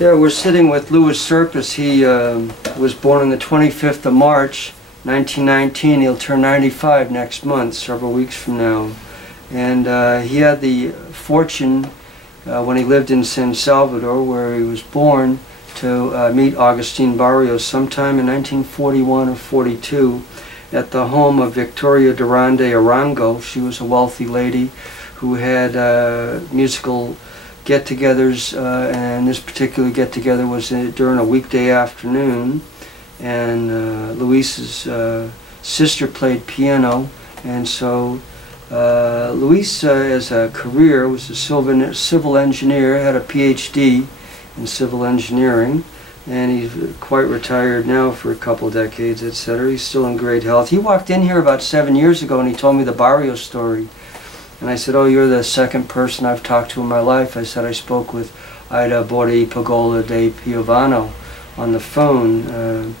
Yeah, we're sitting with Louis Serpas. He was born on the 25th of March, 1919. He'll turn 95 next month, several weeks from now. And he had the fortune, when he lived in San Salvador, where he was born, to meet Agustin Barrios sometime in 1941 or 42 at the home of Victoria Durán de Arango. She was a wealthy lady who had musical get-togethers, and this particular get-together was during a weekday afternoon, and Luis's sister played piano, and so Luis, as a career, was a civil engineer, had a PhD in civil engineering, and he's quite retired now for a couple decades, etc. He's still in great health. He walked in here about 7 years ago and he told me the Barrios story. And I said, "Oh, you're the second person I've talked to in my life." I said, "I spoke with Ida Borei Pagola de Piovano on the phone."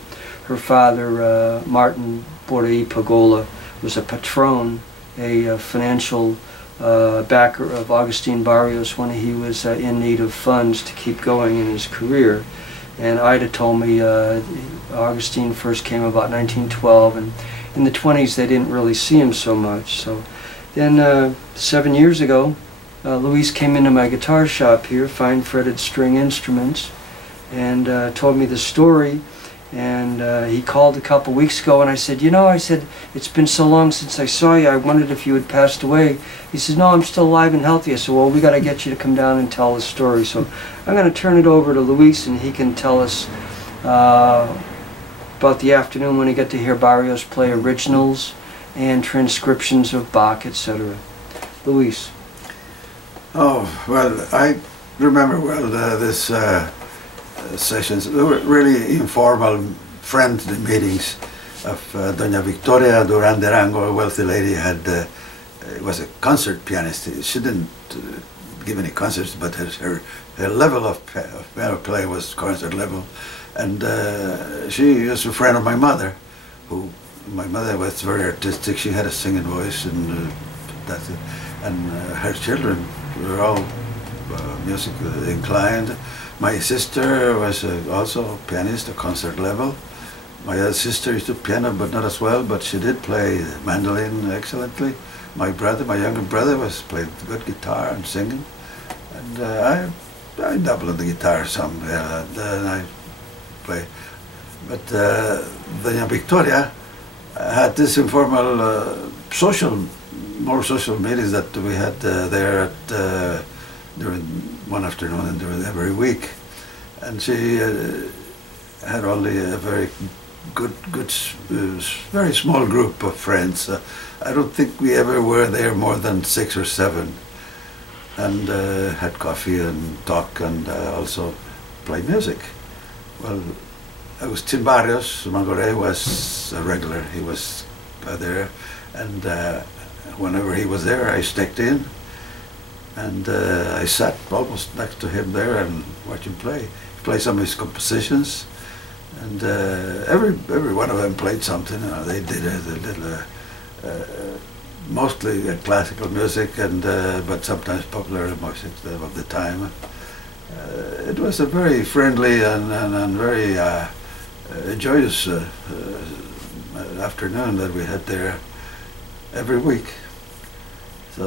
Her father, Martin Borei Pagola, was a patron, a financial backer of Agustin Barrios when he was in need of funds to keep going in his career. And Ida told me Agustin first came about 1912, and in the 20s they didn't really see him so much. So then 7 years ago, Luis came into my guitar shop here, fine fretted string instruments, and told me the story. And he called a couple weeks ago, and I said, "You know," I said, "it's been so long since I saw you, I wondered if you had passed away." He says, "No, I'm still alive and healthy." I said, "Well, we got to get you to come down and tell the story." So I'm going to turn it over to Luis, and he can tell us about the afternoon when he got to hear Barrios play originals and transcriptions of Bach, etc. Luis. Oh, well, I remember well this sessions. They were really informal, friendly meetings of Doña Victoria Durán de Arango, a wealthy lady, was a concert pianist. She didn't give any concerts, but her level of piano play was concert level. And she was a friend of my mother, my mother was very artistic. She had a singing voice, and that's it. And her children were all musically inclined. My sister was also a pianist, a concert level. My other sister used to piano, but not as well, but she did play mandolin excellently. My brother, my younger brother, played good guitar and singing. And I dabble on the guitar some, and I play. But Doña Victoria had this informal more social meetings that we had there at during one afternoon and during every week, and she had only a very good, very small group of friends. I don't think we ever were there more than 6 or 7, and had coffee and talk and also play music. Well, Agustin Barrios Mangoré was a regular. He was there, and whenever he was there, I sneaked in. And I sat almost next to him there and watched him play. He played some of his compositions, and every one of them played something. They did a little, mostly classical music, and but sometimes popular music of the time. It was a very friendly and very joyous afternoon that we had there every week. So.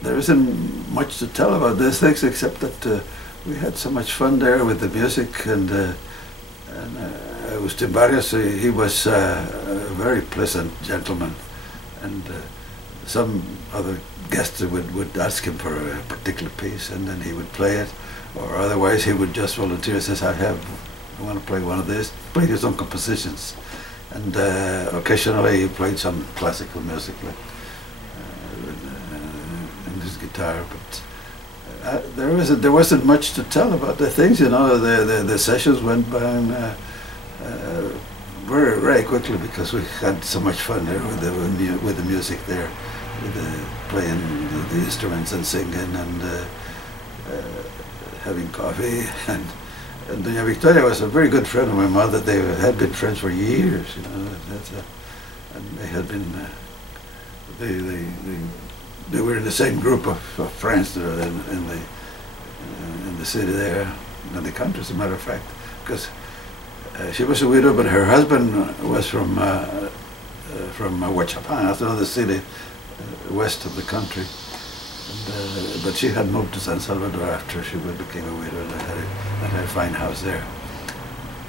There isn't much to tell about these things except that we had so much fun there with the music, and Agustin Barrios, he was a very pleasant gentleman, and some other guests would ask him for a particular piece, and then he would play it, or otherwise he would just volunteer, says, I want to play one of these, played his own compositions, and occasionally he played some classical music, like guitar, but there wasn't much to tell about the things, you know. The sessions went by very, very quickly because we had so much fun there with the music there, with playing the instruments and singing and having coffee. And Doña Victoria was a very good friend of my mother. They had been friends for years, you know. And they had been they were in the same group of friends in the city there. in the country, as a matter of fact, because she was a widow, but her husband was from Huachapan, that's another city west of the country. And, but she had moved to San Salvador after she became a widow, and had a fine house there.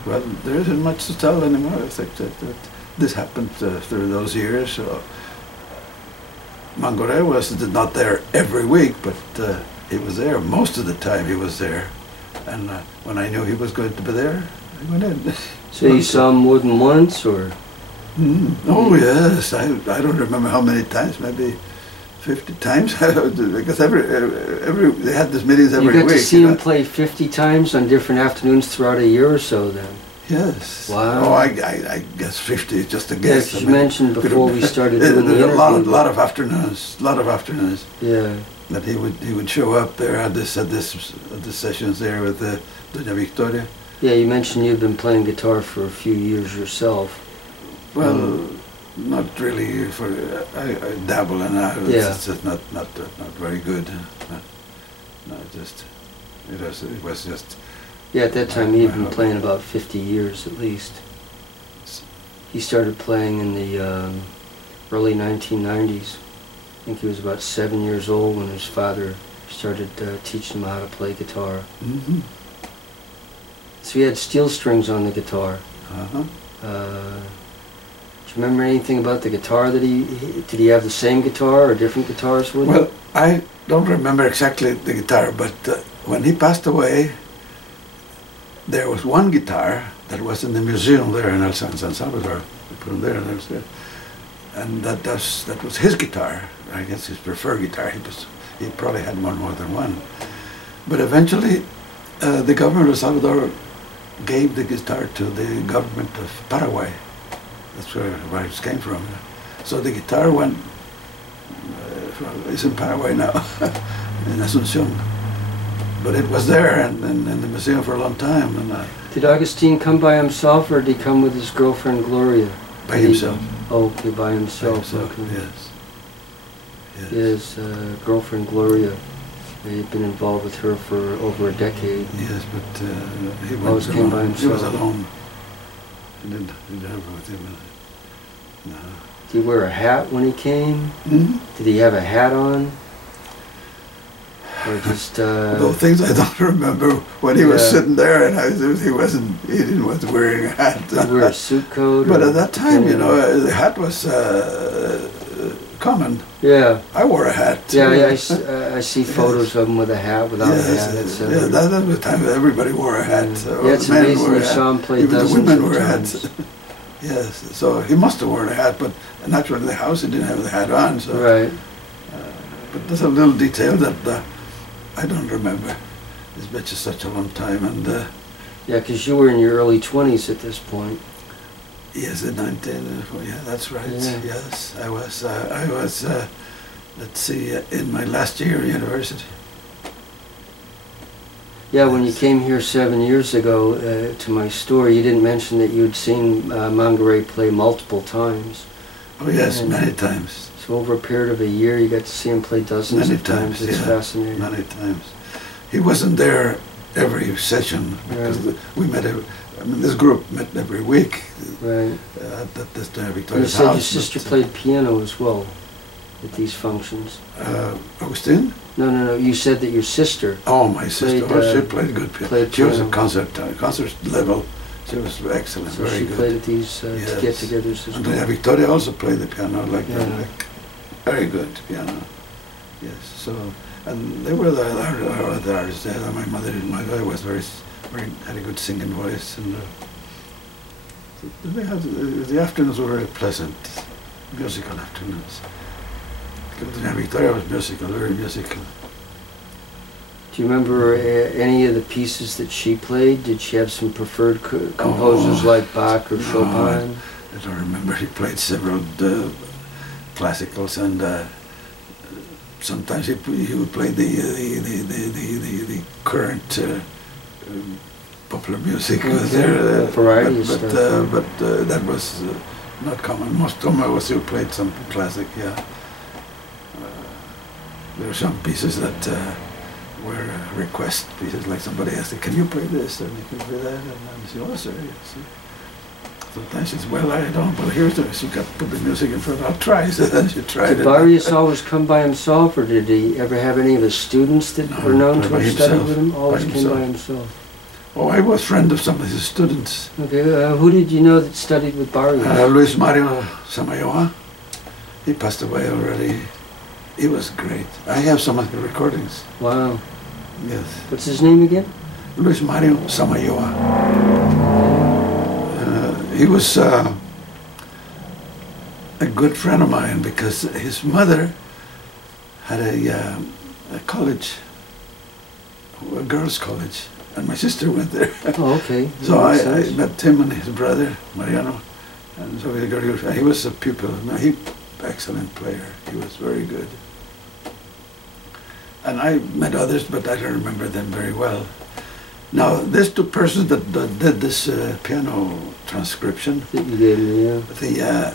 Well, there isn't much to tell anymore, except that this happened through those years. So Mangoré was not there every week, but he was there most of the time. He was there, and when I knew he was going to be there, I went in. So you saw him more than once, or? Oh yes, I don't remember how many times, maybe 50 times, because they had these meetings every week. You got to see him play 50 times on different afternoons throughout a year or so then? Yes. Wow. Oh, I guess 50 is just a guess. Yeah, you mentioned before we started doing the interview. A lot of afternoons. Yeah. That he would show up there at the sessions there with Doña Victoria. Yeah, you mentioned you've been playing guitar for a few years yourself. Well, not really. I dabble in that. Yeah. It's just not very good. No, just it was just. Yeah, at that time he'd been playing about 50 years at least. He started playing in the early 1990s. I think he was about 7 years old when his father started teaching him how to play guitar. Mm-hmm. So he had steel strings on the guitar. Uh-huh. Do you remember anything about the guitar that did he have the same guitar or different guitars with him? Well, I don't remember exactly the guitar, but when he passed away, there was one guitar that was in the museum there in San Salvador. We put him there, and that was his guitar. I guess his preferred guitar. He probably had more than one. But eventually, the government of Salvador gave the guitar to the government of Paraguay. That's where it came from. So the guitar went. It's in Paraguay now, in Asunción. But it was there in the museum for a long time. And did Agustin come by himself, or did he come with his girlfriend Gloria? By himself. Okay, by himself. Okay. Yes. His girlfriend Gloria. He had been involved with her for over a decade. Yes, but he always came by himself. He was alone. He didn't have her with him. No. Did he wear a hat when he came? Mm-hmm. Did he have a hat on? Or just those things I don't remember when he was sitting there, and he wasn't wearing a hat. Did he wear a suit coat? But at that time, the hat was common. Yeah. I wore a hat. Yeah, I see photos of him with a hat, without a hat. Yeah, that was the time that everybody wore a hat. Yeah, it's amazing you saw him play dozens of times. Even the women wore hats. Yes, so he must have worn a hat, but naturally in the house he didn't have the hat on. So. Right. But there's a little detail that I don't remember. It's been just such a long time, and yeah, because you were in your early 20s at this point. Yes, at 19. Yeah, that's right. Yeah. Yes, I was. Let's see, in my last year of university. Yeah, when you came here 7 years ago to my store, you didn't mention that you'd seen Mangoré play multiple times. Oh yes, many times. So over a period of a year, you got to see him play dozens of times. It's fascinating. Many times. He wasn't there every session because we met. This group met every week. Right. At this Victoria's house. You said your sister played piano as well at these functions. Agustin? No. You said that your sister. Oh, my sister. She played good piano. She was a concert level. She was excellent, so very she good. Played at these get-togethers as well. And Victoria also played the piano like very good piano. Yes. So, and they were the other artists there. My mother was had a good singing voice, and the afternoons were very pleasant, musical afternoons. Victoria was musical, very musical. Do you remember any of the pieces that she played? Did she have some preferred composers like Bach or Chopin? I don't remember. She played several classicals, and sometimes he would play the current popular music. Was there, variety but that was not common. Most common was you played something classic. Yeah. There are some pieces that were request pieces, like somebody asked, can you play this, and you can play that, and I say, oh, sir, yes. Sometimes she says, well, I don't, but here's the, she got to put the music in front, I'll try. So then she tried Did Barrios always come by himself, or did he ever have any of his students that were known to have studied with him? Always came by himself. Oh, I was friend of some of his students. Okay, who did you know that studied with Barrios? Luis Mario Samayoa. He passed away already. He was great. I have some of the recordings. Wow. Yes. What's his name again? Luis Mario Samayoa. He was a good friend of mine because his mother had a college, a girls' college, and my sister went there. Oh, okay. So I met him and his brother, Mariano, and so he was a pupil. He excellent player. He was very good. And I met others, but I don't remember them very well. Now, these two persons that did this piano transcription, That you gave me, yeah.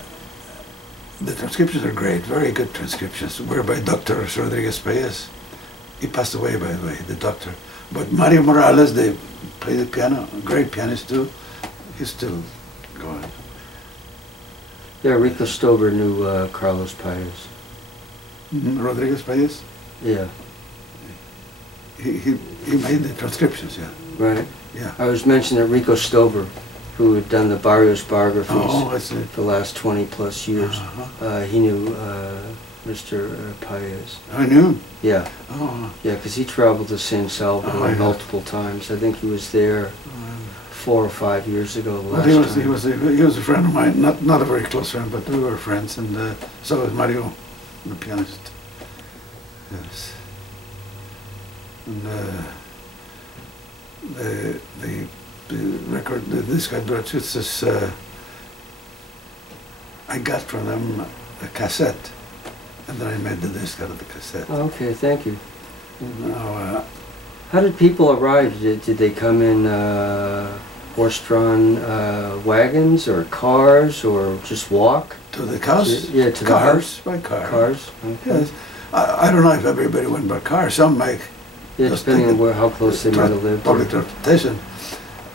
The transcriptions are great, very good transcriptions. Were by Dr. Rodriguez Paez. He passed away, by the way, the doctor. But Mario Morales, they play the piano, a great pianist too. He's still going. Yeah, Rico Stover knew Carlos Paez. Rodriguez Paez? Yeah. He made the transcriptions, yeah. Right. Yeah. I was mentioning that Rico Stover, who had done the Barrios biographies for the last 20 plus years, he knew Mr. Paez. I knew? Yeah. Oh. Yeah, because he traveled to San Salvador multiple times. I think he was there 4 or 5 years ago. He was a friend of mine, not a very close friend, but we were friends, and so was Mario, the pianist. Yes. And the record, this guy brought this I got from them a cassette, and then I made the disc out of the cassette. Oh, okay, thank you. Now, how did people arrive? Did they come in horse-drawn wagons or cars, or just walk? to the house? Yeah, to cars, the house? by car. Cars? Okay. Yes. I don't know if everybody went by car. Some make Yeah, depending on how close they might have lived. Public transportation.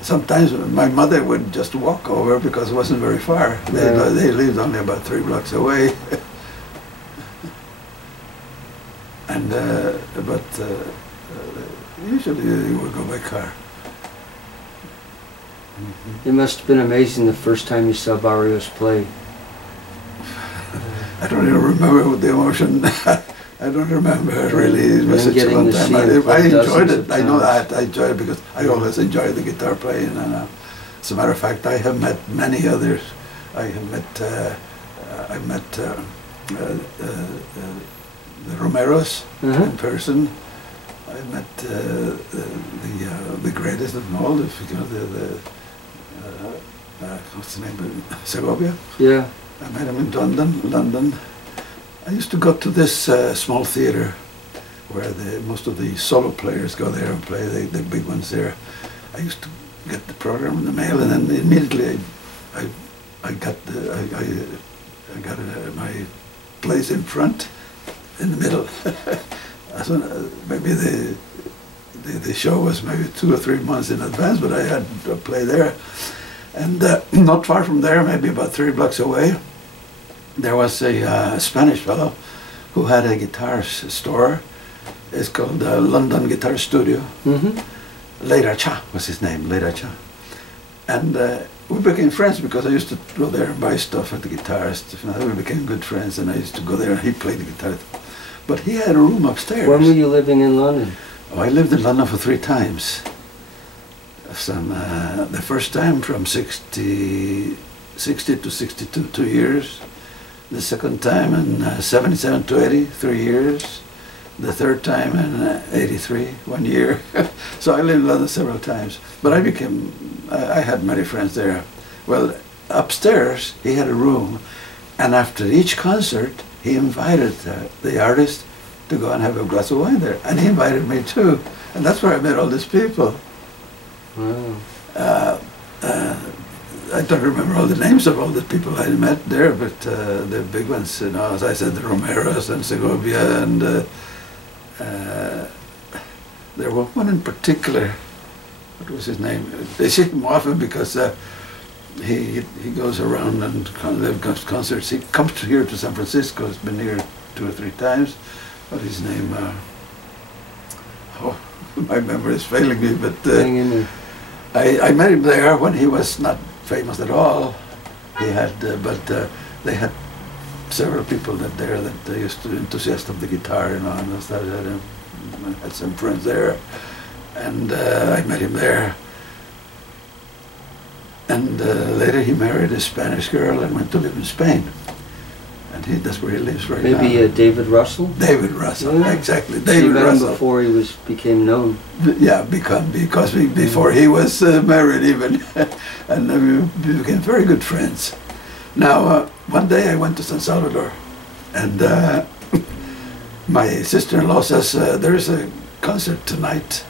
Sometimes my mother would just walk over because it wasn't very far. They lived only about 3 blocks away. And usually you would go by car. It must have been amazing the first time you saw Barrios play. I don't even remember the emotion. I don't remember really. It was such a long time. I enjoyed it. I know that. I enjoyed it because I always enjoyed the guitar playing. And as a matter of fact, I have met many others. I met the Romeros in person. I met the greatest of them all. If you know what's the name? Segovia. Yeah. I met him in London. I used to go to this small theater where most of the solo players go there and play, the big ones there. I used to get the program in the mail, and then immediately I got my place in front, in the middle. So maybe the show was maybe 2 or 3 months in advance, but I had to play there. And not far from there, maybe about 3 blocks away, there was a Spanish fellow who had a guitar store. It's called London Guitar Studio. Leira Cha was his name, Leira Cha. And we became friends because I used to go there and buy stuff at the guitarist. We became good friends, and I used to go there and he played the guitar. But he had a room upstairs. When were you living in London? Oh, I lived in London for 3 times. The first time from 60 to 62, 2 years. The second time in 77 to 80, 3 years. The third time in 83, 1 year. So I lived in London several times. But I had many friends there. Well, upstairs he had a room, and after each concert he invited the artist to go and have a glass of wine there. And he invited me too. And that's where I met all these people. Wow. I don't remember all the names of all the people I met there, but the big ones, you know, as I said, the Romeros and Segovia and there was one in particular. What was his name? They see him often because he goes around and gives concerts. He comes here to San Francisco. He's been here 2 or 3 times. What is his name? My memory is failing me, but I met him there when he was not famous at all. He had, they had several people there that they used to enthusiast of the guitar, you know, and I had some friends there, and I met him there. And later he married a Spanish girl and went to live in Spain. And that's where he lives right now. Maybe David Russell? David Russell, yeah. Exactly. David Russell. Before he became known. Yeah, because before he was married even. And we became very good friends. Now, one day I went to San Salvador, and my sister-in-law says, there is a concert tonight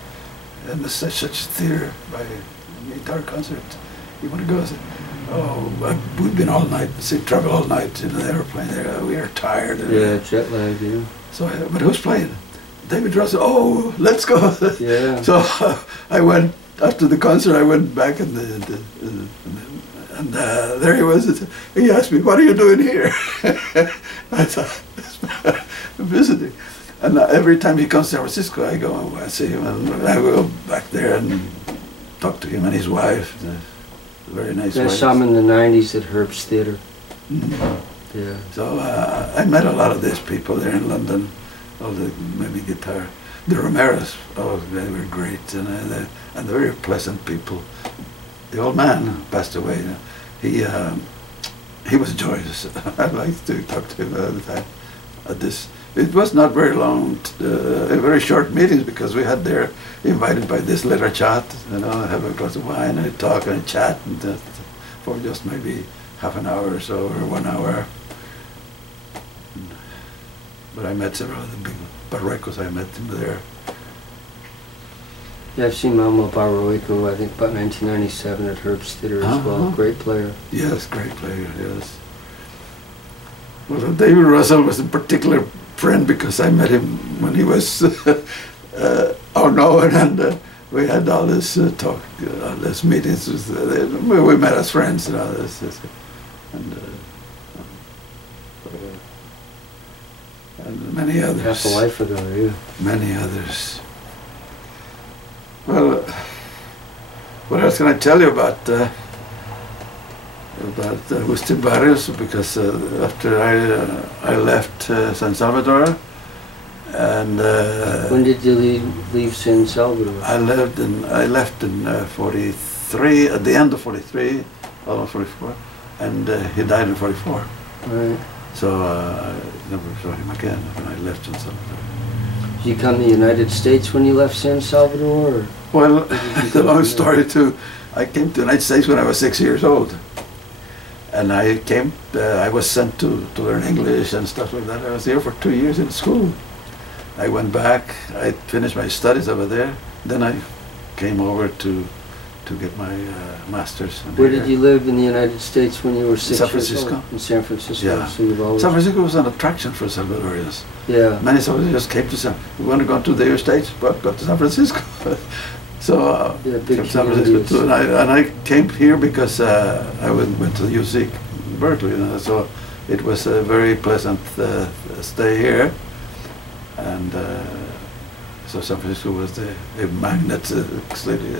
in the such theater, by a guitar concert. You want to go? I said, oh, we've been all night, travel all night in the airplane there. We are tired. Yeah, jet lag, yeah. So, but who's playing? David Russell. Oh, let's go. Yeah. So I went, after the concert, I went back and there he was. He asked me, what are you doing here? I thought, visiting. And every time he comes to San Francisco, I go and I see him, and I go back there and talk to him and his wife. Very nice. I saw him in the 90s at Herb's Theatre. Mm-hmm. Yeah. So I met a lot of these people there in London, all the maybe guitar. The Romeros, oh, they were great, and they're very pleasant people. The old man passed away. He was joyous. I liked to talk to him all the time. It was not very long, very short meetings, because we had there invited by this little chat, you know, have a glass of wine and talk and chat, and for just maybe half an hour or so, or 1 hour. But I met several of the big barricos. I met them there. Yeah, I've seen Manuel Barroico, I think about 1997 at Herb's Theatre as well. Great player. Yes, great player, yes. Well, David Russell was a particular friend because I met him when he was unknown, and we had all this talk, all these meetings. We met as friends and all this. And many others. Half a life ago, yeah. Many others. Well, what else can I tell you about Agustin Barrios? Because after I left San Salvador, and when did you leave San Salvador? I left in 43, at the end of 43, almost 44, and he died in 44. Right. So I never saw him again when I left San Salvador. Did you come to the United States when you left San Salvador? Or? Well, it's a long story too. I came to the United States when I was 6 years old. And I was sent to learn English and stuff like that. I was there for 2 years in school. I went back, I finished my studies over there. Then I came over to get my master's. Where did you live in the United States when you were 6 San years old? Francisco. In San Francisco. Yeah. So you've always... San Francisco was an attraction for Salvadorians. Yeah. Many Salvadorians came to we want to go to the States, but go to San Francisco. So yeah, big San Francisco too, and I came here because I went to UC Berkeley, you know, so it was a very pleasant stay here, and so San Francisco was a magnet city.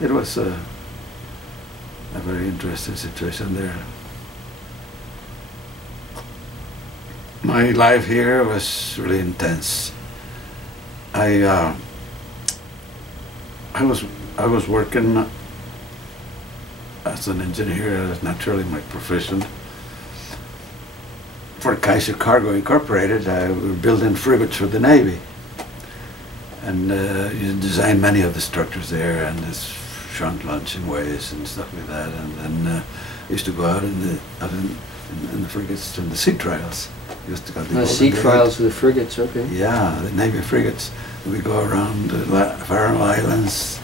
It was a very interesting situation there. My life here was really intense. I was working as an engineer, that's naturally my profession, for Kaiser Cargo Incorporated. We were building frigates for the Navy, and you design many of the structures there, and this shrunk launching ways and stuff like that. And then used to go out in the frigates in the sea trials. Used to go the sea trials of the frigates, okay. Yeah, the Navy frigates. We go around the Faroe Islands,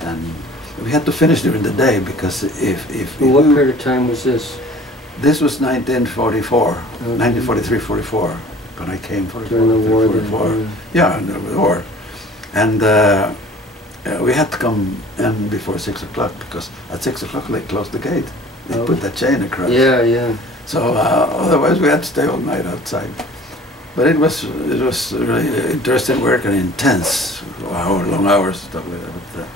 and we had to finish during the day because well, what period of time was this? This was 1944, 1943-44. when I came for during the war. Yeah, in the war. And we had to come in before 6 o'clock because at 6 o'clock they closed the gate. They put that chain across. Yeah, yeah. So otherwise we had to stay all night outside. But it was really interesting work and intense, long hours, stuff like that.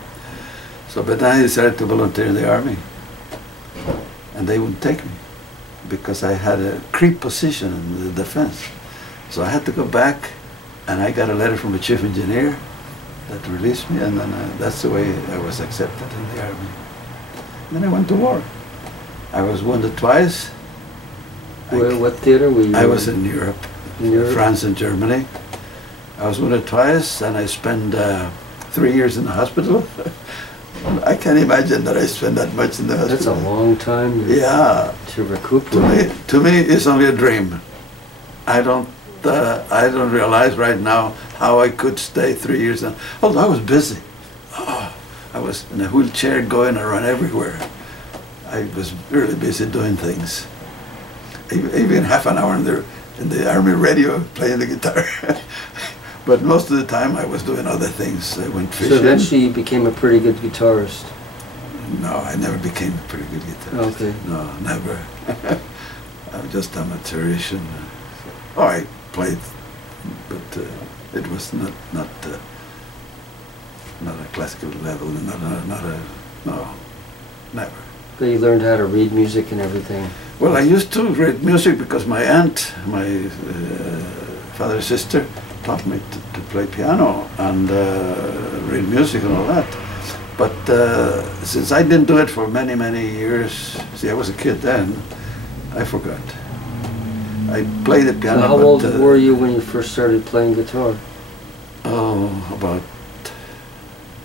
But then I decided to volunteer in the army, and they wouldn't take me because I had a creep position in the defense. So I had to go back, and I got a letter from the chief engineer that released me, and then that's the way I was accepted in the army. And then I went to war. I was wounded twice. What theater were you? I was in Europe. In Europe? France and Germany. I was wounded twice, and I spent 3 years in the hospital. I can't imagine that I spent that much in the hospital. That's a long time. To recuperate. To me, it's only a dream. I don't realize right now how I could stay 3 years. Although I was busy. I was in a wheelchair going around everywhere. I was really busy doing things. Even half an hour in the army radio playing the guitar. But most of the time I was doing other things. I went fishing. So eventually you became a pretty good guitarist. No, I never became a pretty good guitarist. Okay. No, never. I was just amateurish. And, I played, but it was not a classical level. No, never. But you learned how to read music and everything. Well, I used to read music because my aunt, my father's sister, taught me to play piano and read music and all that. But since I didn't do it for many, many years, see, I was a kid then, I forgot. I played the piano. So how old were you when you first started playing guitar? Oh, about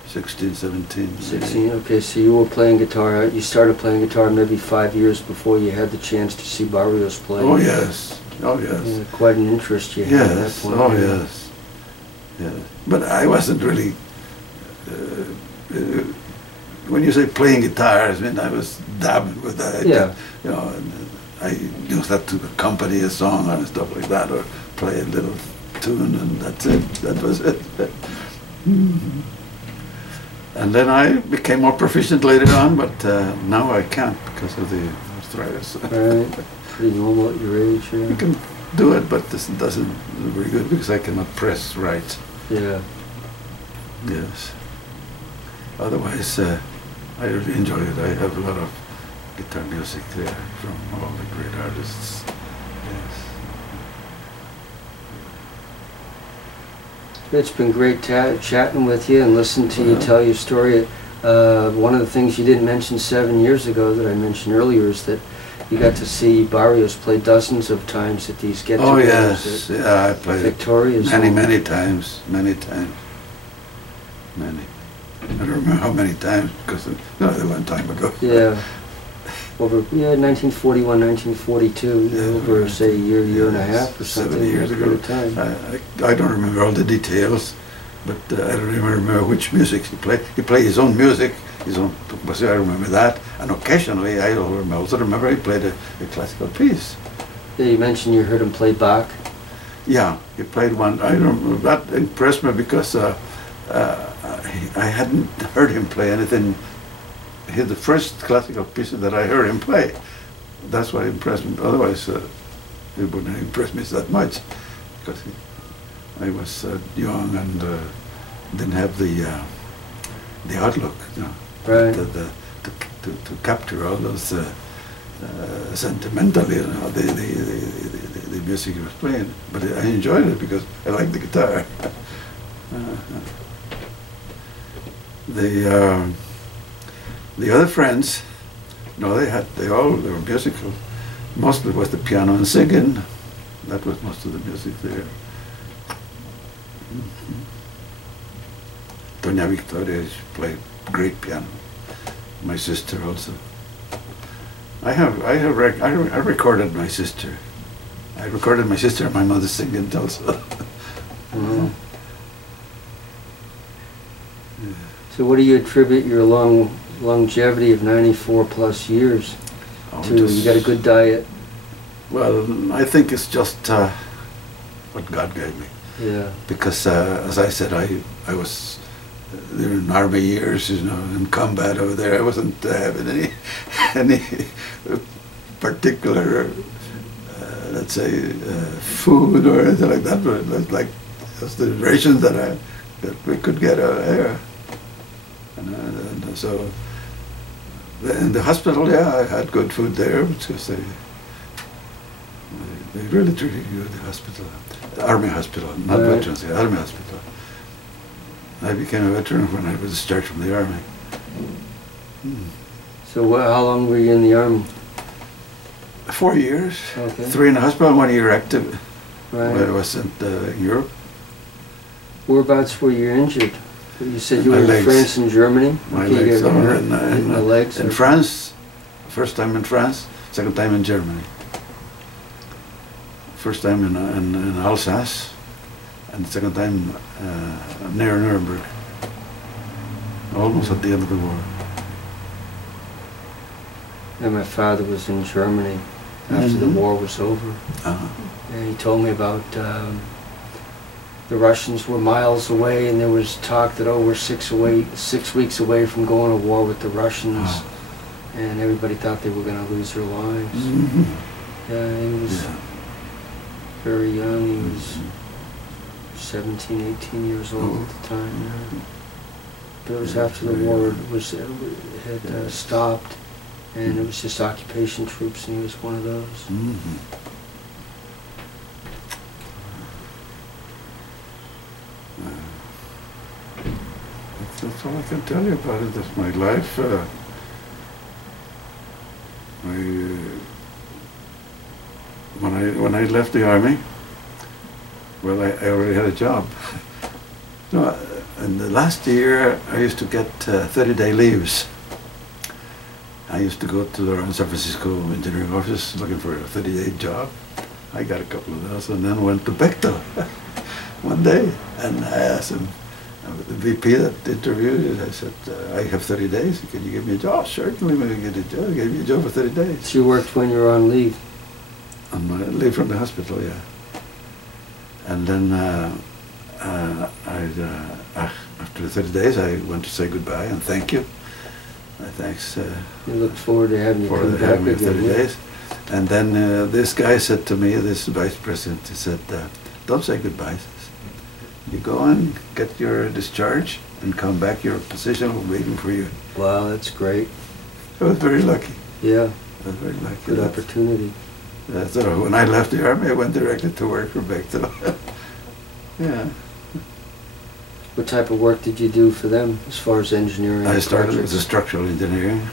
16, 17. 16, okay, so you were playing guitar, you started playing guitar maybe 5 years before you had the chance to see Barrios play. Oh yes, oh yes. Yeah, quite an interest you had at that point. Oh yes, yes. But I wasn't really, when you say playing guitar, I mean I was dabbing with that. Yeah. You know, and I used that to accompany a song and stuff like that, or play a little tune, and that's it, that was it. And then I became more proficient later on, but now I can't because of the arthritis. Right, pretty normal at your age, yeah. I can do it, but this doesn't very good because I cannot press right. Yeah. Yes. Otherwise, I really enjoy it. I have a lot of guitar music there from all the great artists. Yes. It's been great chatting with you and listening to you tell your story. One of the things you didn't mention 7 years ago that I mentioned earlier is that you got to see Barrios play dozens of times at these get-togethers. Oh yes, yeah, I played Victoria's many times. Many. I don't remember how many times because a long time ago. Yeah. Over 1941, 1942, over say a year and a half or something. 7 years ago. Time. I don't remember all the details, but I don't even remember which music he played. He played his own music, his own. I remember that, and occasionally I also remember he played a classical piece. Yeah, you mentioned you heard him play Bach. Yeah, he played one. I remember that impressed me because I hadn't heard him play anything. He's the first classical piece that I heard him play. That's what impressed me. Otherwise, it wouldn't impress me that much because I was young and didn't have the outlook, you know, right. to capture all those sentimentally, you know, the music he was playing. But I enjoyed it because I liked the guitar. The other friends, no, they were musical. Most of it was the piano and singing. That was most of the music there. Doña Victoria, she played great piano. My sister also. I recorded my sister. I recorded my sister and my mother singing also. Mm-hmm. Yeah. So what do you attribute your longevity of 94 plus years to? You got a good diet? Well, I think it's just what God gave me. Yeah. Because, as I said, I was during army years, you know, in combat over there. I wasn't having any particular, let's say, food or anything like that. But it was like just the rations that we could get out there. And so in the hospital, yeah, I had good food there because they really treated you at the hospital, the army hospital, not Right. veterans, the army hospital. I became a veteran when I was discharged from the army. So how long were you in the army? 4 years, Okay. 3 in the hospital, 1 year active. Right. When I was in Europe. Whereabouts were you injured? You said you My were in legs. France and Germany? My Okay, you legs got are hurt in the legs? in France, first time in France, second time in Germany. First time in Alsace, and second time near Nuremberg, almost at the end of the war. And my father was in Germany after the war was over. And he told me about the Russians were miles away, and there was talk that, oh, we're 6 weeks away from going to war with the Russians. And everybody thought they were going to lose their lives. Yeah, he was very young. He was 17, 18 years old at the time. Yeah. But it was after the war had stopped, and it was just occupation troops, and he was one of those. That's all I can tell you about it. That's my life. When I left the army, well, I already had a job. No, in the last year, I used to get 30-day leaves. I used to go to the San Francisco engineering office looking for a 30-day job. I got a couple of those, and then went to Bechtel one day, and I asked him, the VP that interviewed, I said, I have 30 days, can you give me a job? Certainly, we can get a job. Gave me a job for 30 days. So you worked when you were on leave? On my leave from the hospital, yeah. And then after the 30 days, I went to say goodbye and thank you. Thanks. You look forward to having you for come back having me again. 30 days. And then this guy said to me, this vice president, he said, don't say goodbye. You go and get your discharge and come back, your position will be waiting for you. Wow, that's great. I was very lucky. Yeah. I was very lucky. Good opportunity. So when I left the army, I went directly to work for Bechtel. Yeah. What type of work did you do for them as far as engineering? I started projects? with the structural engineering.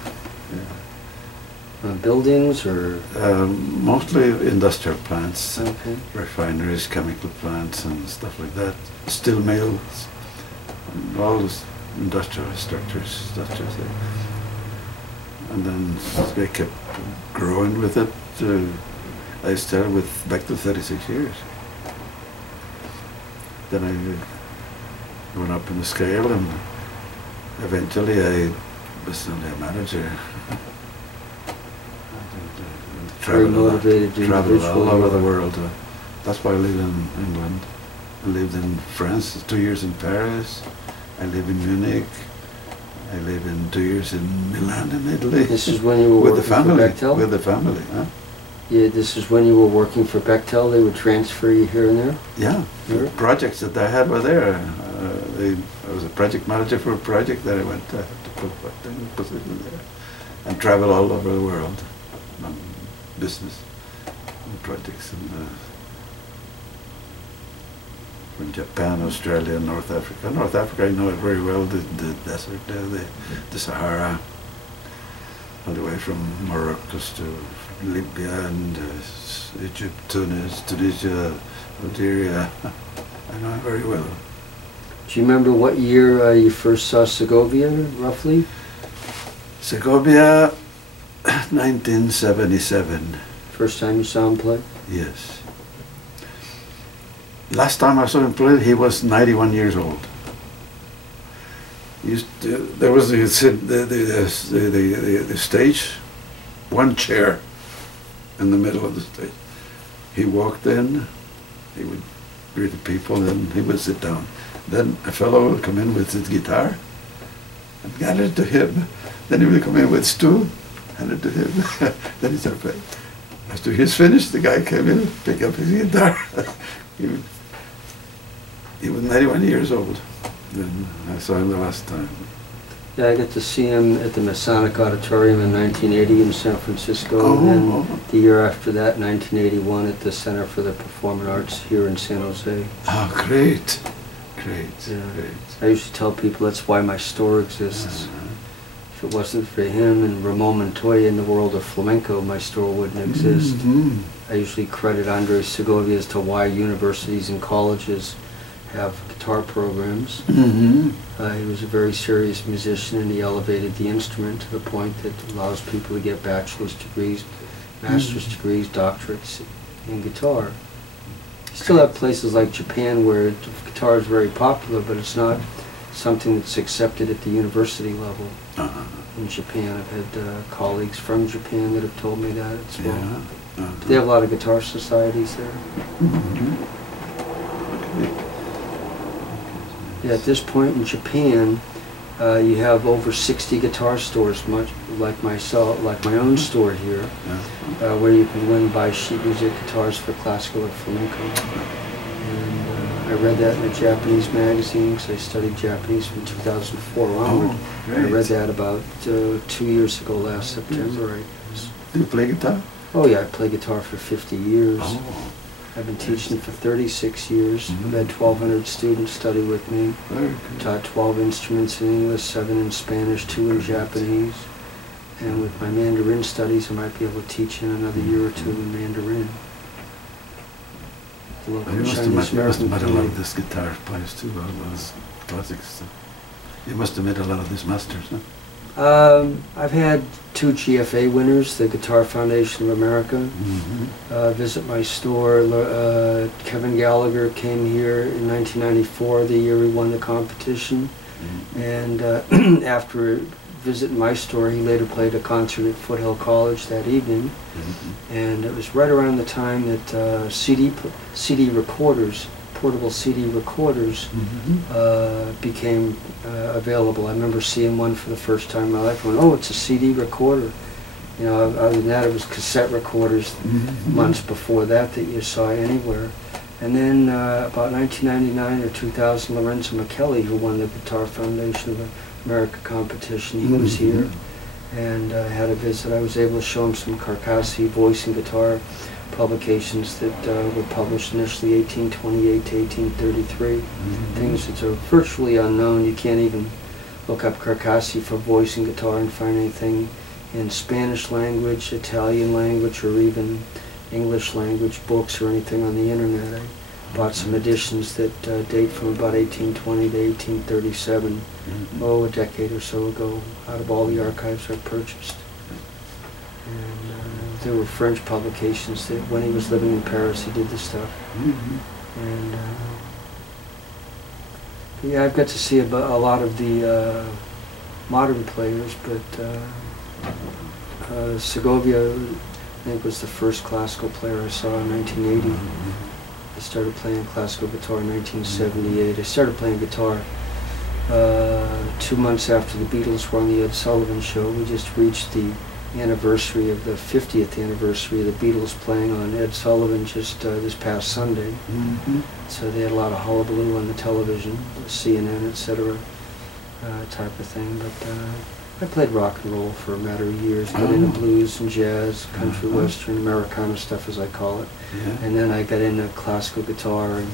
Buildings or? Mostly industrial plants, Okay. refineries, chemical plants and stuff like that. Steel mills, and all those industrial structures. And then they kept growing with it. I started with Bechtel 36 years. Then I went up in the scale, and eventually I was only a manager. Very motivated Traveled all individual. over the world. That's why I live in England. I lived in France, 2 years in Paris. I live in Munich. I lived in 2 years in Milan in Italy. This is when you were with working the family. for Bechtel? With the family, huh? Yeah, this is when you were working for Bechtel. They would transfer you here and there? Yeah, the projects that I had were there. I was a project manager for a project that I went to put in a position there and travel all over the world on business and projects from Japan, Australia, North Africa. North Africa, I know it very well, the desert there, the Sahara, all the way from Morocco to Libya and Egypt, Tunis, Tunisia, Algeria. I know it very well. Do you remember what year you first saw Segovia, roughly? Segovia, 1977. First time you saw him play? Yes. Last time I saw him play, he was 91 years old. There was the stage, one chair in the middle of the stage. He walked in, he would greeted people, and he would sit down. Then a fellow would come in with his guitar and hand it to him. Then he would come in with stool, hand it to him. Then he started playing. After he's finished, the guy came in, picked up his guitar. He was 91 years old. Then I saw him the last time. Yeah, I got to see him at the Masonic Auditorium in 1980 in San Francisco, and then the year after that, 1981, at the Center for the Performing Arts here in San Jose. Oh, great. Great, Yeah. great. I usually tell people that's why my store exists. If it wasn't for him and Ramon Montoya in the world of flamenco, my store wouldn't exist. I usually credit Andres Segovia as to why universities and colleges have guitar programs. He was a very serious musician, and he elevated the instrument to the point that allows people to get bachelor's degrees, master's degrees, doctorates in guitar. You still have places like Japan where guitar is very popular, but it's not something that's accepted at the university level. In Japan, I've had colleagues from Japan that have told me that as well. They have a lot of guitar societies there. Yeah, at this point in Japan, you have over 60 guitar stores, much like myself, like my own store here, where you can win buy sheet music guitars for classical or flamenco. And I read that in a Japanese magazine because I studied Japanese from 2004 onward. I read that about 2 years ago, last September, I guess. Do you play guitar? Oh yeah, I play guitar for 50 years. I've been teaching for 36 years. I've had 1,200 students study with me. Taught 12 instruments in English, 7 in Spanish, 2 in Japanese. And with my Mandarin studies, I might be able to teach in another year or 2 in Mandarin. The local You must Chinese have met a lot community. of these guitar players too, all those classics. You must have met a lot of these masters, huh? I've had 2 GFA winners, the Guitar Foundation of America, visit my store. Kevin Gallagher came here in 1994, the year we won the competition. And after visiting my store, he later played a concert at Foothill College that evening. And it was right around the time that CD recorders, portable CD recorders, became available. I remember seeing one for the first time in my life. I went, oh, it's a CD recorder. You know, other than that, it was cassette recorders months before that you saw anywhere. And then about 1999 or 2000, Lorenzo McKelly, who won the Guitar Foundation of America competition, he was here and had a visit. I was able to show him some Carcassi voice and guitar publications that were published initially 1828 to 1833. Things that are virtually unknown. You can't even look up Carcassi for voice and guitar and find anything in Spanish language, Italian language, or even English language books or anything on the internet. I bought some editions that date from about 1820 to 1837, a decade or so ago, out of all the archives I purchased. And there were French publications that when he was living in Paris he did this stuff. And yeah, I've got to see a lot of the modern players, but Segovia, I think, was the first classical player I saw in 1980. I started playing classical guitar in 1978. I started playing guitar 2 months after the Beatles were on the Ed Sullivan Show. We just reached the anniversary of the 50th anniversary of the Beatles playing on Ed Sullivan just this past Sunday. So they had a lot of hullabaloo on the television, CNN, etc. Type of thing. But I played rock and roll for a matter of years, got into blues and jazz, country, western, Americana stuff as I call it. And then I got into classical guitar in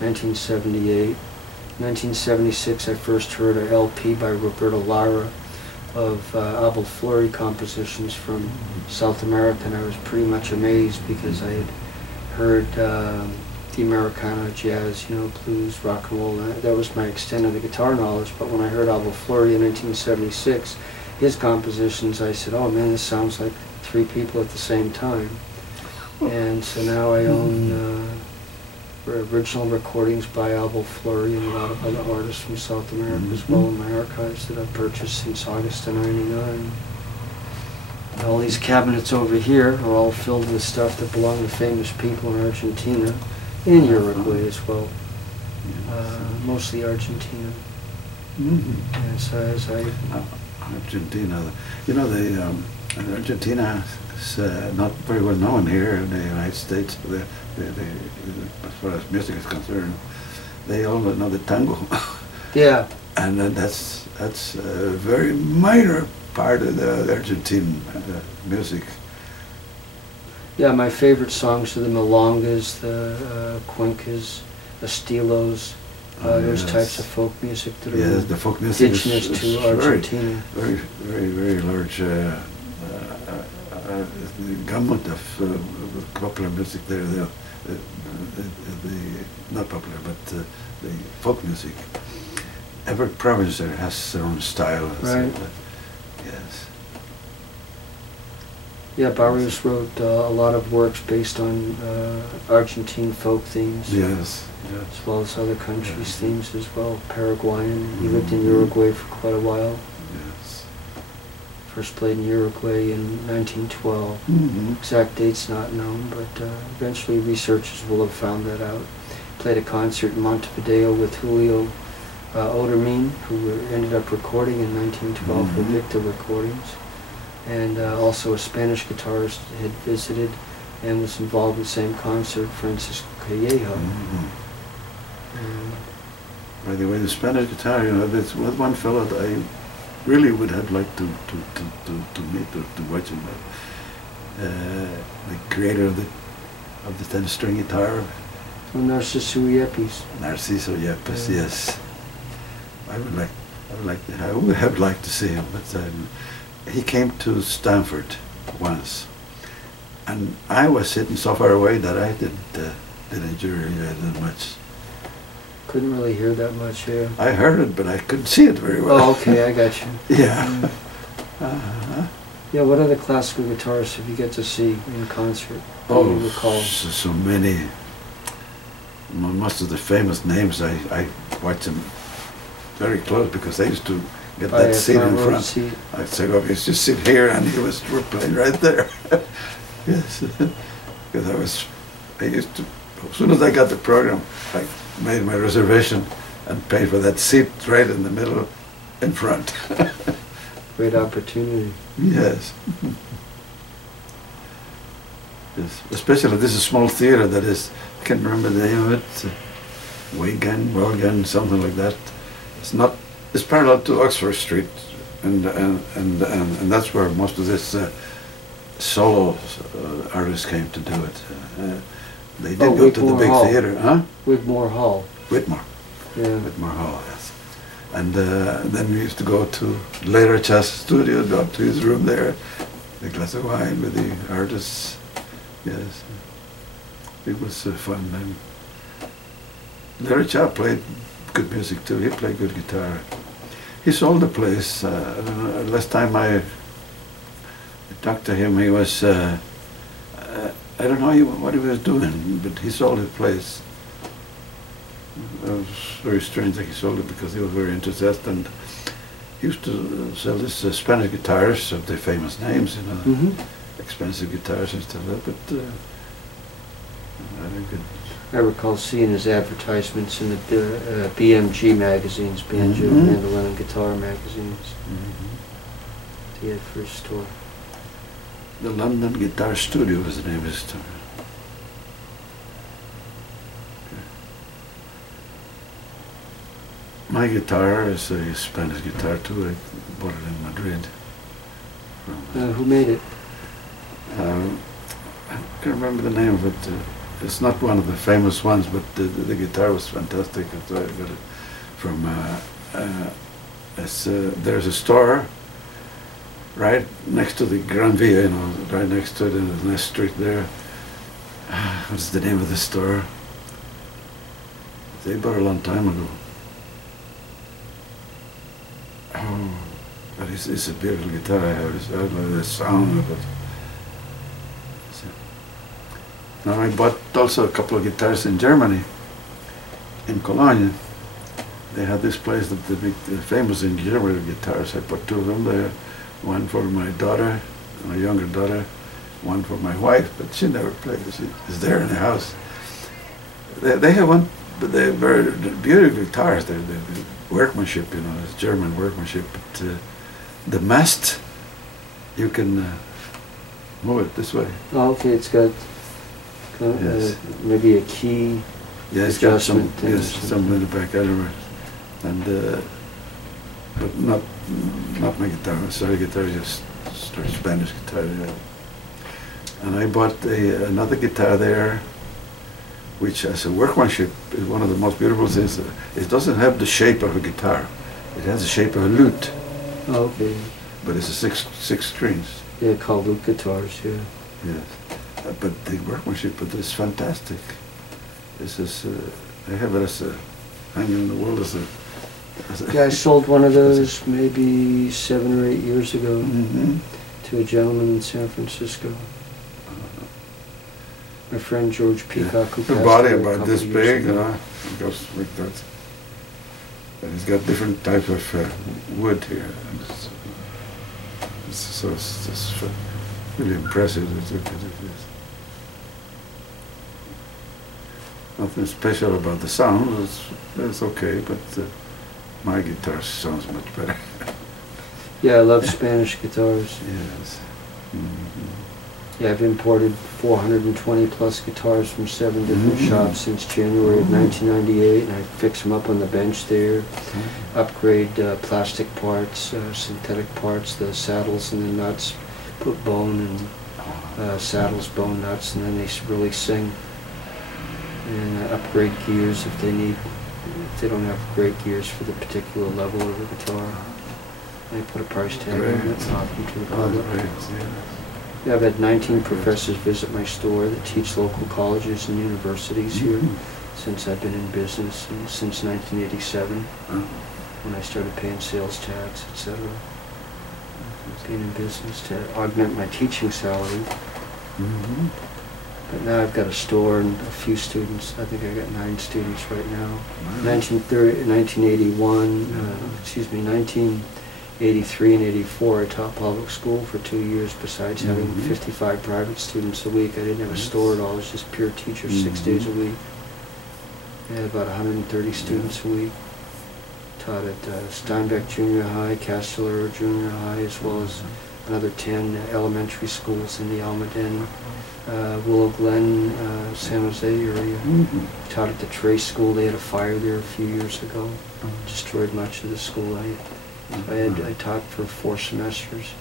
1978. 1976 I first heard an LP by Roberto Lara of Abel Fleury compositions from South America, and I was pretty much amazed because I had heard the Americana, jazz, you know, blues, rock and roll. That was my extent of the guitar knowledge. But when I heard Abel Fleury in 1976, his compositions, I said, oh man, this sounds like 3 people at the same time. And so now I own original recordings by Abel Fleury and a lot of other artists from South America as well in my archives that I've purchased since August of '99. All these cabinets over here are all filled with stuff that belong to famous people in Argentina. In Uruguay as well. Mostly Argentina. As Argentina, you know, Argentina is not very well known here in the United States. As far as music is concerned, they all know the tango. Yeah. And that's a very minor part of the Argentine music. Yeah, my favorite songs are the milongas, the cuencas, estilos, those types of folk music that are the folk music indigenous is to Argentina. Very large gamut of popular music there. The not popular, but the folk music. Every province there has their own style. Right. Yes. Yeah, Barrios wrote a lot of works based on Argentine folk themes. Yes. As well as other countries' themes as well. Paraguayan. He lived in Uruguay for quite a while. Yes. First played in Uruguay in 1912. Exact date's not known, but eventually researchers will have found that out. Played a concert in Montevideo with Julio Odermin, who ended up recording in 1912 for Victor Recordings. And also a Spanish guitarist had visited and was involved in the same concert, Francisco Callejo. By the way, the Spanish guitar, you know, there's one fellow that I really would have liked to meet or to watch him. The creator of the 10-string guitar. Narciso Yepes. Narciso Yepes, yes. I would have liked to see him, but he came to Stanford once, and I was sitting so far away that I didn't enjoy it that much. Couldn't really hear that much, yeah. I heard it, but I couldn't see it very well. Oh, okay, I got you. Yeah. Yeah, what other classical guitarists have you get to see in concert? Oh, you recall? So many. Most of the famous names, I watch them very close because they used to get that seat in front. Seat. I'd say, oh, he's just sit here, and he was playing right there. Yes, because I used to, as soon as I got the program, I made my reservation and paid for that seat right in the middle, in front. Great opportunity. Yes. Yes. Especially this is a small theater that is, I can't remember the name of it, Wagan, something like that. It's parallel to Oxford Street, and that's where most of this solo artists came to do it. They did go to the big theater, huh? Whitmore Hall. Whitmore. Yeah. Whitmore Hall, yes. And then we used to go to later Chas' studio, go up to his room there, a glass of wine with the artists. Yes, it was fun then. Larry Cha played good music too. He played good guitar. He sold the place. Last time I talked to him, he was, I don't know what he was doing, but he sold the place. It was very strange that he sold it because he was very enthusiastic, and he used to sell this Spanish guitars of the famous names, you know, expensive guitars and stuff like that, but very good. I recall seeing his advertisements in the BMG magazines, banjo, mandolin, and guitar magazines. He had for his store. The London Guitar Studio was the name of his store. My guitar is a Spanish guitar too. I bought it in Madrid. Who made it? I can't remember the name of it. It's not one of the famous ones, but the guitar was fantastic. So I got it from. There's a store right next to the Gran Via, you know, right next to it in the next street there. What's the name of the store? They bought it a long time ago. Oh, but it's a beautiful guitar I have. I love the sound of it. Now I bought also a couple of guitars in Germany, in Cologne. They had this place that they make famous in Germany guitars. I bought two of them there. One for my daughter, my younger daughter, one for my wife, but she never played. She is there in the house. They have one, but they're very beautiful guitars. They're workmanship, you know, it's German workmanship. But the mast, you can move it this way. Oh, okay, it's got Yes. maybe a key. Yeah, it's got some, adjustment yes, some in the back, I remember. And, but not my guitar, sorry, guitar, just Spanish guitar, yeah. And I bought another guitar there, which as a workmanship is one of the most beautiful things. It doesn't have the shape of a guitar. It has the shape of a lute. Oh, okay. But it's a six strings. Yeah, called lute guitars, yeah. Yes. But the workmanship of this is fantastic. This is, I have it as a, hanging in the wall as a Yeah, I sold one of those maybe 7 or 8 years ago to a gentleman in San Francisco. My friend George Peacock, who the passed body away a about couple this years big, you ago. know, it goes like that. And it's got different types of wood here. And it's really impressive. Nothing special about the sound. It's okay, but my guitar sounds much better. Yeah, I love Spanish guitars. Yes. Yeah, I've imported 420 plus guitars from 7 different shops since January of 1998, and I fix them up on the bench there, upgrade plastic parts, synthetic parts, the saddles and the nuts, put bone and saddles, bone nuts, and then they really sing. And upgrade gears if they need, if they don't have great gears for the particular level of the guitar. I put a price tag on it and offer them to the public. Yeah, I've had 19 professors visit my store that teach local colleges and universities here since I've been in business, and since 1987, when I started paying sales tax, etc. Being in business to augment my teaching salary. But now I've got a store and a few students. I think I got 9 students right now. 1983 and 84, I taught public school for 2 years, besides having 55 private students a week. I didn't have a store at all. I was just pure teacher 6 days a week. I had about 130 students a week. Taught at Steinbeck Junior High, Castellaro Junior High, as well as another 10 elementary schools in the Almaden, Willow Glen, San Jose area. Taught at the Trace School. They had a fire there a few years ago. Destroyed much of the school. I taught for 4 semesters.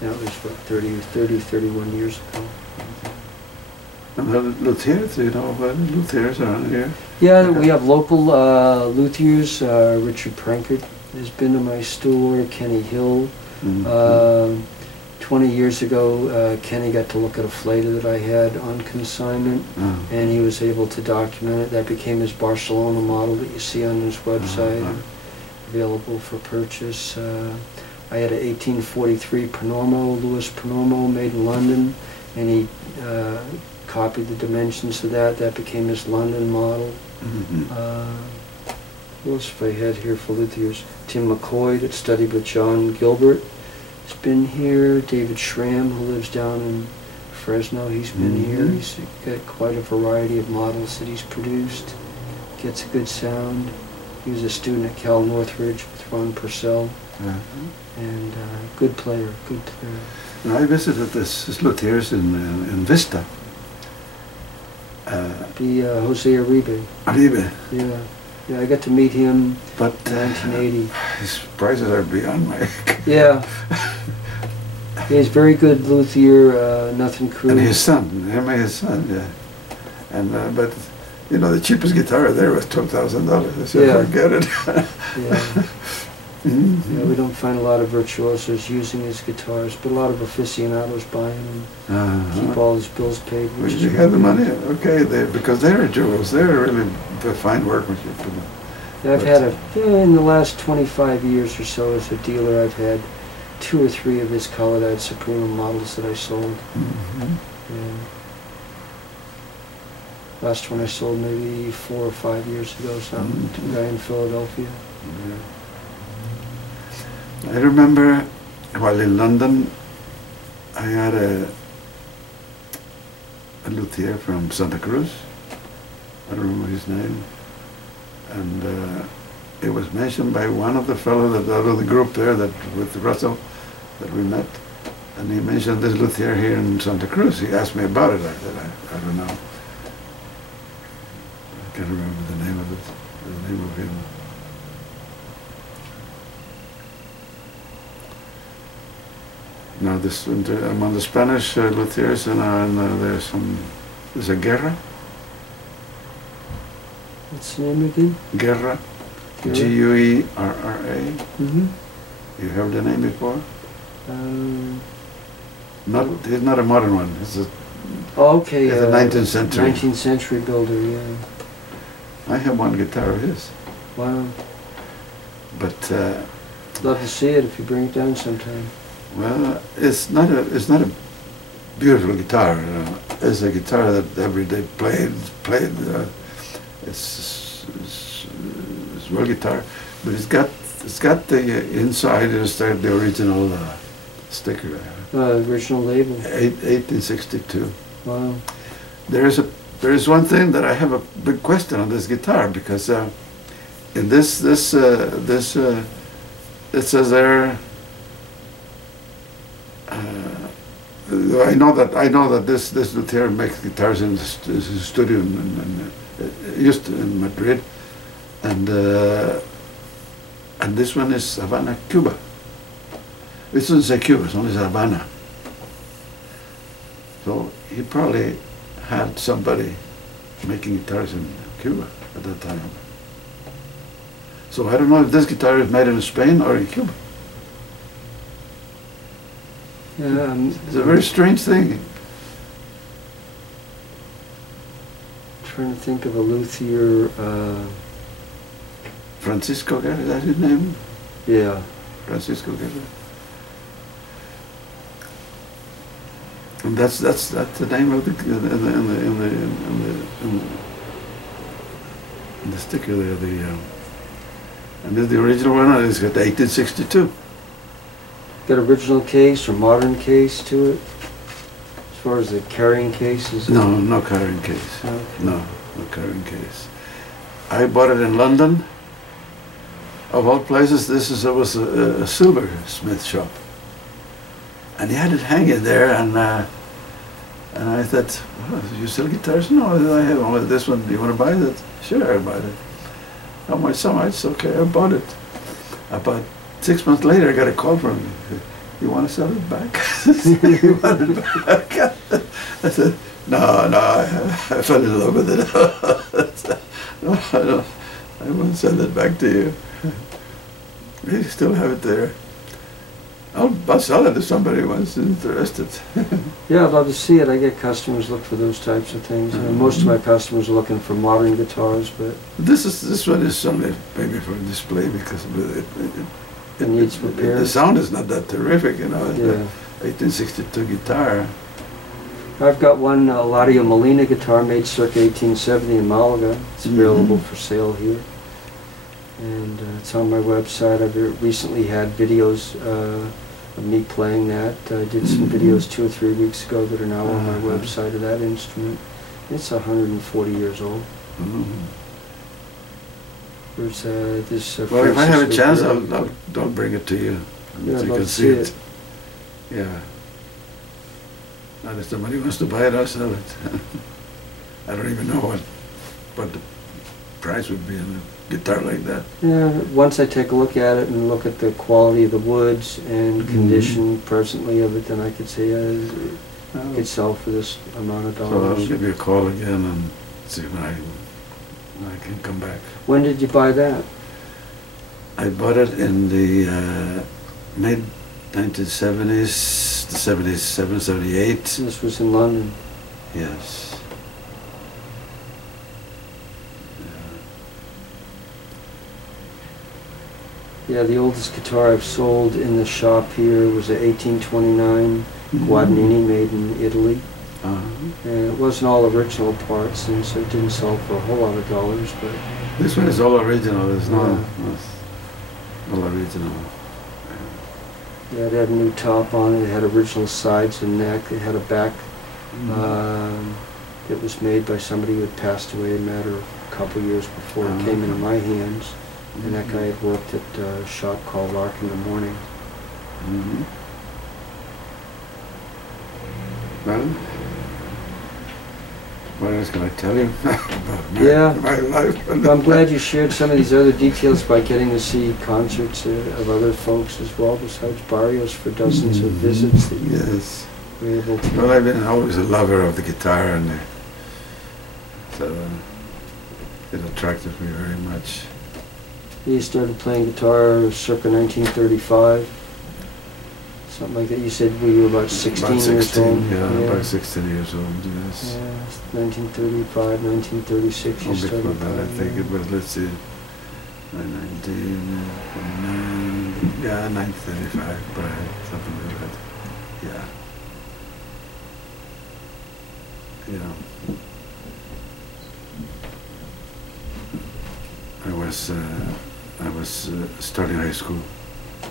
That was, what, 31 years ago. And the luthiers, you know, luthiers around here? Yeah, we have local luthiers. Richard Prankert has been to my store, Kenny Hill. 20 years ago, Kenny got to look at a flater that I had on consignment, and he was able to document it. That became his Barcelona model that you see on his website, available for purchase. I had an 1843 Panormo, Louis Panormo, made in London, and he copied the dimensions of that. That became his London model. What else have I had here for luthiers? Tim McCoy, that studied with John Gilbert, has been here. David Schramm, who lives down in Fresno, he's been here. He's got quite a variety of models that he's produced. Gets a good sound. He was a student at Cal Northridge with Ron Purcell. And good player, good player. And I visited this luthiers in Vista. Jose Uribe. Uribe. Yeah, I got to meet him but, in 1980. His prices are beyond my... Yeah. He's very good luthier, nothing crude. And his son, him and his son, yeah. And, but, you know, the cheapest guitar there was $12,000. I said, forget it. Yeah, we don't find a lot of virtuosos using his guitars, but a lot of aficionados buying them, keep all his bills paid. Which you have the money, okay, because they're jewels, they're really fine workmanship. Yeah, I've had in the last 25 years or so as a dealer, I've had 2 or 3 of his Colorado Suprema models that I sold. Yeah. Last one I sold maybe 4 or 5 years ago, something, to a guy in Philadelphia. I remember while in London, I had a luthier from Santa Cruz, I don't remember his name. And it was mentioned by one of the fellows out of the group there that with Russell that we met. And he mentioned this luthier here in Santa Cruz. He asked me about it. I said, I don't know. I can't remember the name of it, the name of him. Now this, among the Spanish luthiers, and there's a Guerra. What's the name again? Guerra. Guerra. Mm-hmm. You heard the name before? He's not a modern one. It's a, okay. It's a 19th century. 19th century builder, yeah. I have one guitar of his. Wow. But love to see it if you bring it down sometime. well, it's not a beautiful guitar. You know. It's a guitar that every day played. It's real guitar, but it's got the inside is the original sticker. Original label. 1862. Wow. There is one thing that I have a big question on this guitar, because in this it says there. I know that this luthier makes guitars in his studio used in Madrid, and this one is Havana, Cuba. This doesn't say Cuba, it's only Havana. So he probably had somebody making guitars in Cuba at that time. So I don't know if this guitar is made in Spain or in Cuba. Yeah, it's a very strange thing. Trying to think of a luthier. Francisco Guerra, is that his name? Yeah. Francisco Guerra. And that's the name of the in the sticker there. And there's the original one. It's got 1862. Got original case or modern case to it? As far as the carrying case is? No carrying case. Okay. No carrying case. I bought it in London. Of all places, was a silversmith shop, and he had it hanging there, and I thought, well, you sell guitars? No, I have only this one. Do you want to buy it? Sure, I buy it. How much? So much? Okay, I bought it. About 6 months later, I got a call from him. You want to sell it back? You want it back? I said, no, I fell in love with it. No, I won't send it back to you. We still have it there. I'll sell it if somebody wants interested. Yeah, I'd love to see it. I get customers look for those types of things. Most of my customers are looking for modern guitars, but this one is only maybe for display, because it needs repair. The sound is not that terrific, you know. Yeah. 1862 guitar. I've got one Eladio Molina guitar made circa 1870 in Malaga. It's available for sale here. And it's on my website. I've recently had videos of me playing that. I did some videos 2 or 3 weeks ago that are now on my website of that instrument. It's 140 years old. There's this. Well, if I have a chance, I'll bring it to you. Yeah, so you can see it. Yeah. Now, if somebody wants to buy it, I'll sell it. I don't even know what the price would be on a guitar like that. Yeah, once I take a look at it and look at the quality of the woods and condition presently of it, then I could say it could sell for this amount of dollars. So I'll give you a call again and see when I can come back. When did you buy that? I bought it in the mid-1970s, the 77, 78. This was in London. Yes. Yeah, the oldest guitar I've sold in the shop here was a 1829 Guadagnini made in Italy. And it wasn't all original parts, and so it didn't sell for a whole lot of dollars. But this one is all original. It's not all original. Yeah, it had a new top on it. It had original sides and neck. It had a back that was made by somebody who had passed away a matter of a couple years before it came into my hands. And that guy had worked at a shop called Lark in the Morning. Well, what else can I tell you about my life? I'm glad you shared some of these other details by getting to see concerts of other folks as well, besides Barrios, for dozens of visits that you were able to. Well, I've been always a lover of the guitar, and so it attracted me very much. You started playing guitar circa 1935, something like that. You said when you were about 16 years old. Yeah, about 16 years old, yes. Yeah, 1935, 1936 you started before that, playing. I think it was, let's see, 1935, probably, something like that. Yeah. I was starting high school. I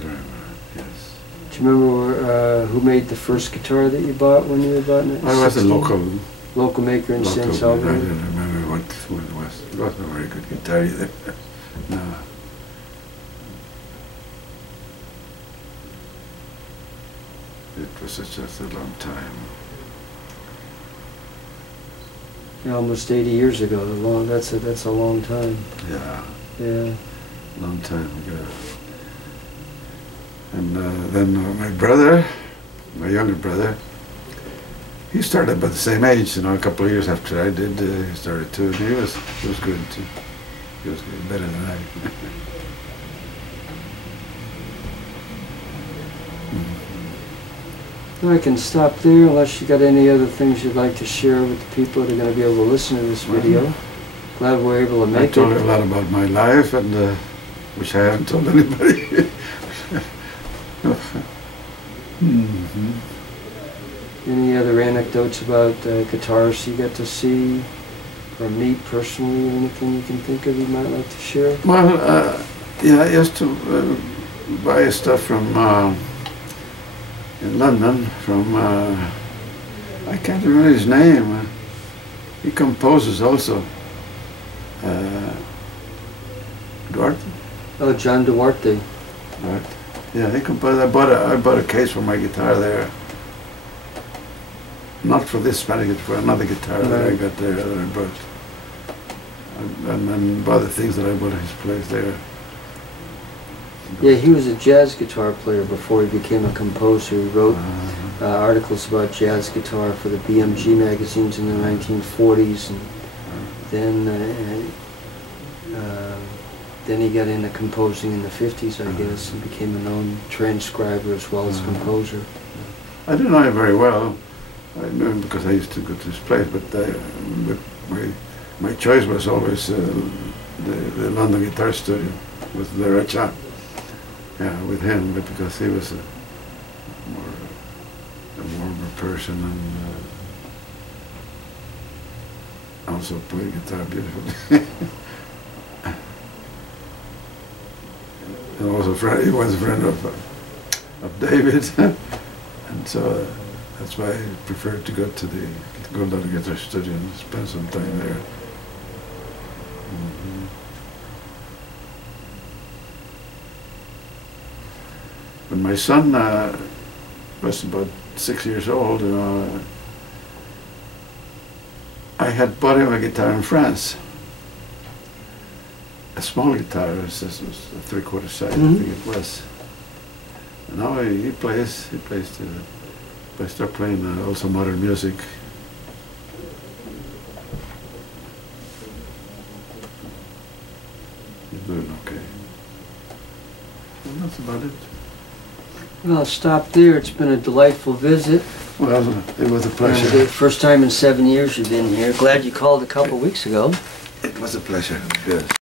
don't remember, yes. Do you remember who made the first guitar that you bought when you were about 16? I was a local maker in San Salvador. I don't remember what it was. It wasn't a very good guitar either. No. It was just a long time. Yeah, almost 80 years ago. That's a long time. Yeah. Yeah. Long time ago. And then my brother, my younger brother, he started about the same age, a couple of years after I did. He started too, and he was good too. He was good, better than I. I can stop there unless you got any other things you'd like to share with the people that are going to be able to listen to this video. Glad we're able to make it. I told you a lot about my life, and which I haven't told anybody. Any other anecdotes about guitarists you got to see, or meet personally, or anything you can think of you might like to share? Well, yeah, I used to buy stuff from in London from I can't remember his name. He composes also. Duarte. Oh, John Duarte. Right. Yeah, he composed. I bought a case for my guitar there. Not for this Spanish guitar, for another guitar that I got there that I bought. And then bought the things that I bought at his place there. Yeah, he was a jazz guitar player before he became a composer. He wrote articles about jazz guitar for the BMG magazines in the 1940s, and then he got into composing in the 50s, I guess, and became a known transcriber as well as composer. I didn't know him very well. I knew him because I used to go to his place, but my choice was always the London Guitar Studio with the Racha. Yeah, with him, but because he was a warmer person and also played guitar beautifully. And also he was a friend of David, and so that's why I preferred to go to the London Guitar Studio and spend some time there. When my son was about 6 years old, I had bought him a guitar in France. A small guitar, this was a 3/4 size, I think it was. And now he plays I start playing also modern music. He's doing okay. And that's about it. Well, I'll stop there. It's been a delightful visit. Well, it was a pleasure. The first time in 7 years you've been here. Glad you called a couple weeks ago. It was a pleasure, yes.